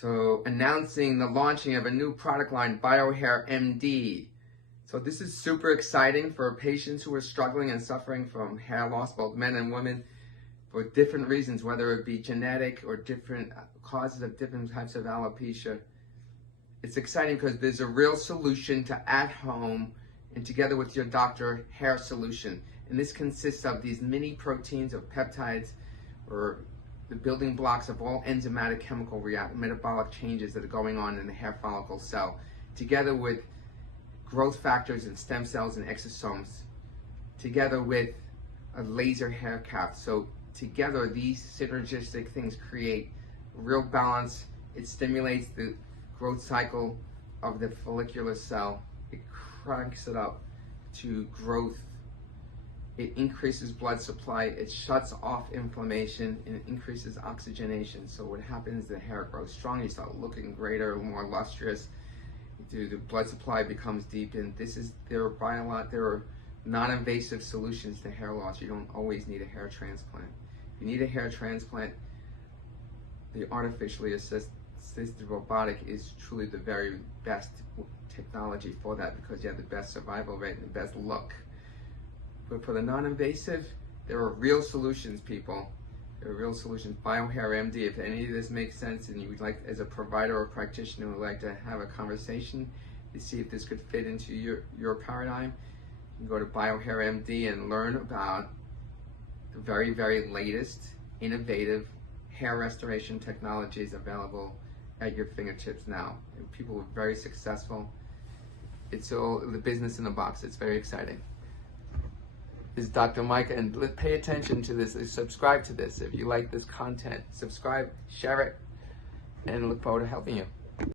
So announcing the launching of a new product line, BioHairMD. So this is super exciting for patients who are struggling and suffering from hair loss, both men and women, for different reasons, whether it be genetic or different causes of different types of alopecia. It's exciting because there's a real solution to at home and together with your doctor hair solution. And this consists of these mini proteins of peptides, or the building blocks of all enzymatic chemical metabolic changes that are going on in the hair follicle cell, together with growth factors and stem cells and exosomes, together with a laser hair cap. So together these synergistic things create real balance. It stimulates the growth cycle of the follicular cell. It cranks it up to growth. It increases blood supply, it shuts off inflammation, and it increases oxygenation. So what happens, the hair grows strong, you start looking greater, more lustrous, the blood supply becomes deepened. There are non-invasive solutions to hair loss. You don't always need a hair transplant. If you need a hair transplant, the artificially assisted robotic is truly the very best technology for that, because you have the best survival rate and the best look. But for the non-invasive, there are real solutions, people. There are real solutions. BioHairMD, if any of this makes sense and you would like, as a provider or practitioner, would like to have a conversation to see if this could fit into your paradigm, you can go to BioHairMD and learn about the very, very latest, innovative hair restoration technologies available at your fingertips now. And people are very successful. It's all the business in a box. It's very exciting. This is Dr. Mike, and pay attention to this. Subscribe to this. If you like this content, subscribe, share it, and look forward to helping you.